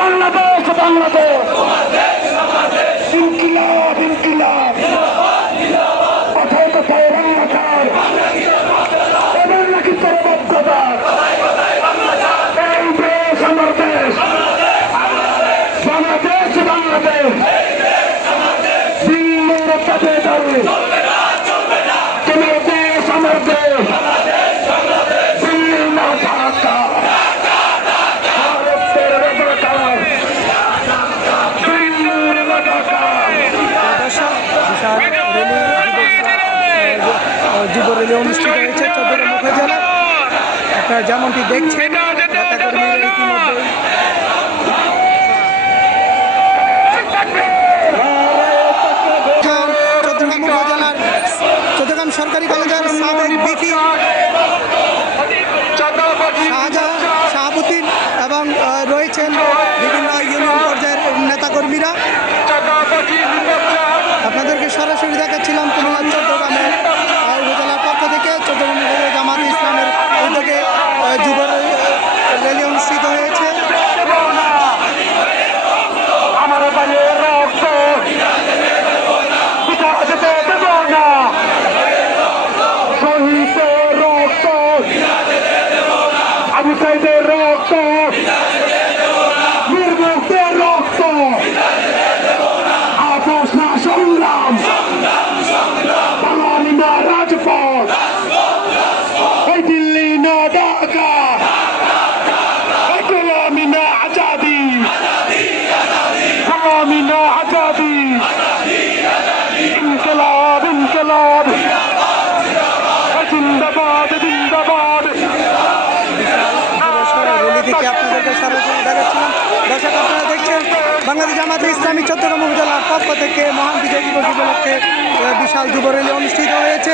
বাংলাদেশ বাংলাদেশ ইনকিলাব ইনকিলাব কথায় কথায় রাঙ্গাচার এবার নাকি চরবদ্ধতা এই দেশ আমার দেশ বাংলাদেশ বাংলাদেশ দিল্লির তাবেদারি তোমার দেশ আমার দেশ দিল্লি না ঢাকা ভারতের রাজাকার দিল্লির রাজাকার যুব র্যালি অনুষ্ঠিত হয়েছে চট্টগ্রাম উপজেলায়। আপনারা যেমনটি দেখছেন নেতাকর্মীরা ইতিমধ্যে চট্টগ্রাম উপজেলার চট্টগ্রাম সরকারি কলেজের সাবেক ভিপি শাহাবুদ্দিন এবং রয়েছেন বিভিন্ন ইউনিয়ন পর্যায়ের নেতাকর্মীরা। আপনাদেরকে সরাসরি দেখাচ্ছিলাম চট্টগ্রামের উপজেলার পক্ষ থেকে চট্টগ্রাম উপজেলা জামাত ইসলামের উদ্যোগে যুব র্যালি অনুষ্ঠিত হয়েছে। আবু সাইদের রক্ত নির্মুক্তের রক্ত আপোষ না সংগ্রাম বাঙালি না রাজপথ এই দিল্লি না ঢাকা এই গোলামি না আজাদি গোলামি না আজাদি ইনকলাব ইনকলাব জিন্দাবাদ জিন্দাবাদ থেকে আপনাদেরকে সরাসরি দেখাচ্ছিলাম। দর্শক আপনারা দেখছেন বাংলাদেশ জামাত ইসলামী চট্টগ্রাম উপজেলার পক্ষ থেকে মহান বিজয় দিবস উপলক্ষে বিশাল যুব র্যালি অনুষ্ঠিত হয়েছে।